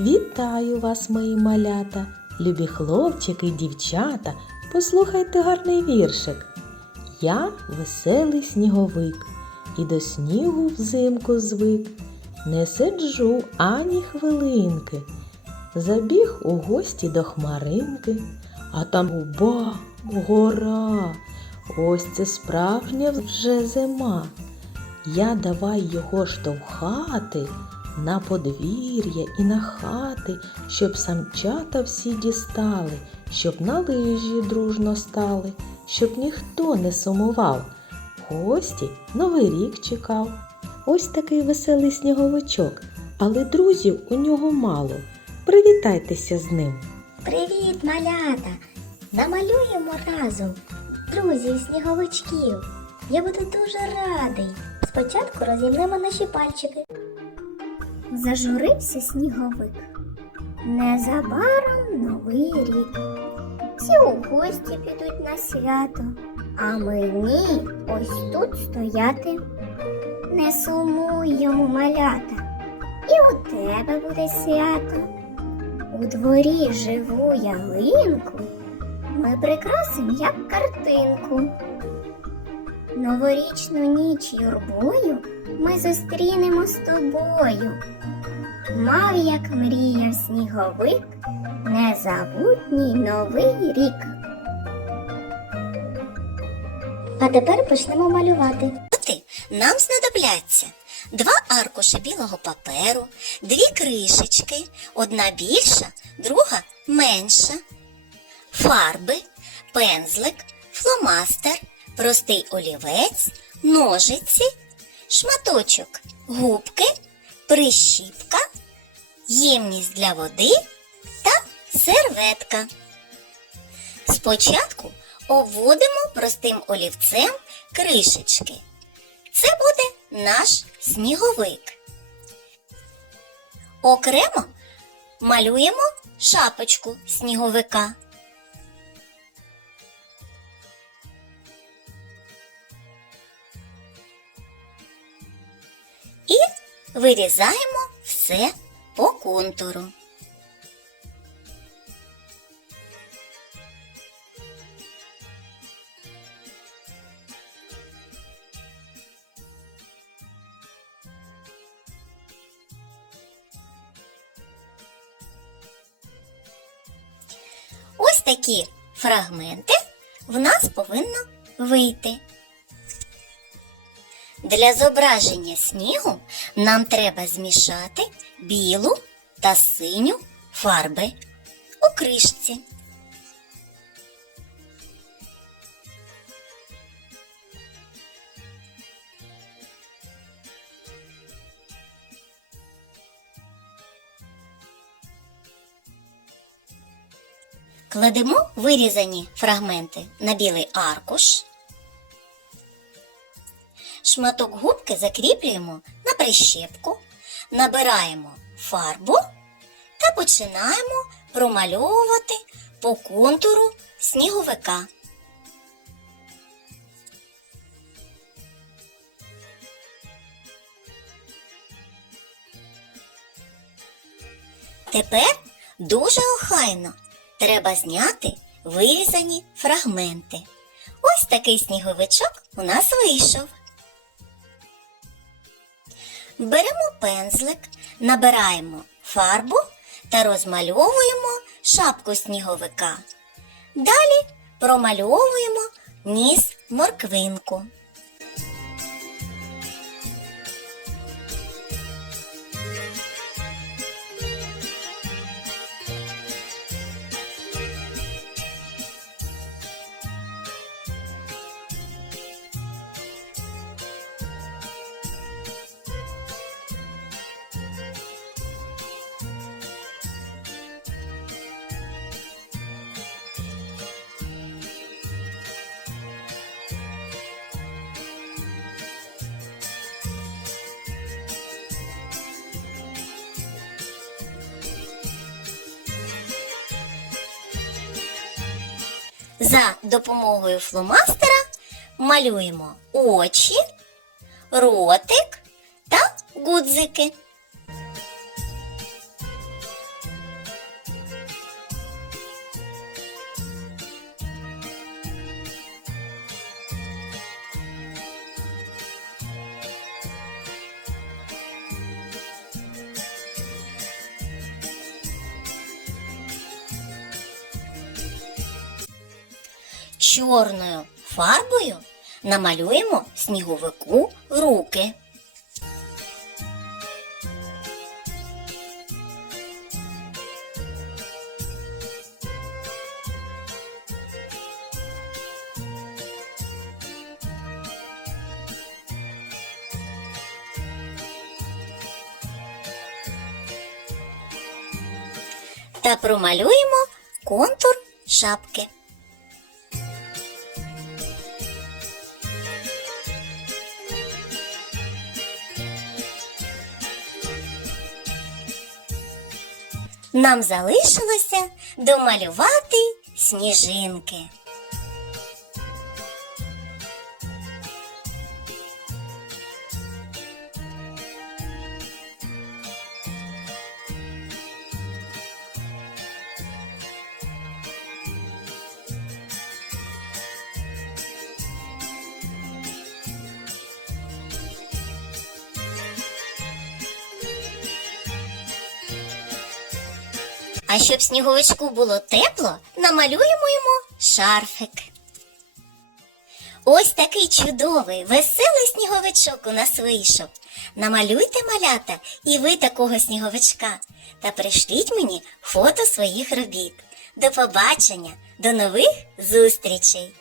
Вітаю вас, мої малята, любі хлопчики і дівчата. Послухайте гарний віршик. Я веселий сніговик, і до снігу взимку звик. Не сиджу ані хвилинки. Забіг у гості до хмаринки, а там губа, гора. Ось це справжня вже зима. Я давай його штовхати на подвір'я і на хати, щоб самчата всі дістали, щоб на лижі дружно стали, щоб ніхто не сумував. Гості новий рік чекав. Ось такий веселий сніговичок, але друзів у нього мало. Привітайтеся з ним. Привіт, малята! Намалюємо разом друзів сніговичків. Я буду дуже радий. Спочатку розімнемо наші пальчики. Зажурився сніговик. Незабаром новий рік. Всі у гості підуть на свято, а мені ось тут стояти. Не сумуй йому малята, і у тебе буде свято. У дворі живу ялинку ми прикрасим як картинку. Новорічну ніч юрбою ми зустрінемо з тобою. Мав, як мріяв сніговик, незабутній новий рік. А тепер почнемо малювати. Роботи нам знадобляться два аркуші білого паперу, дві кришечки, одна більша, друга менша, фарби, пензлик, фломастер, простий олівець, ножиці, шматочок губки, прищіпка, ємність для води та серветка. Спочатку обводимо простим олівцем кришечки. Це буде наш сніговик. Окремо малюємо шапочку сніговика. І вирізаємо все по контуру. Ось такі фрагменти в нас повинно вийти. Для зображення снігу нам треба змішати білу та синю фарби у кришці. Кладемо вирізані фрагменти на білий аркуш. Шматок губки закріплюємо на прищепку, набираємо фарбу та починаємо промальовувати по контуру сніговика. Тепер дуже охайно треба зняти вирізані фрагменти. Ось такий сніговичок у нас вийшов. Беремо пензлик, набираємо фарбу та розмальовуємо шапку сніговика. Далі промальовуємо ніс морквинку. За допомогою фломастера малюємо очі, ротик та гудзики. Чорною фарбою намалюємо сніговику руки. Та промалюємо контур шапки. Нам залишилося домалювати сніжинки. А щоб сніговичку було тепло, намалюємо йому шарфик. Ось такий чудовий, веселий сніговичок у нас вийшов. Намалюйте малята і ви такого сніговичка та пришліть мені фото своїх робіт. До побачення, до нових зустрічей!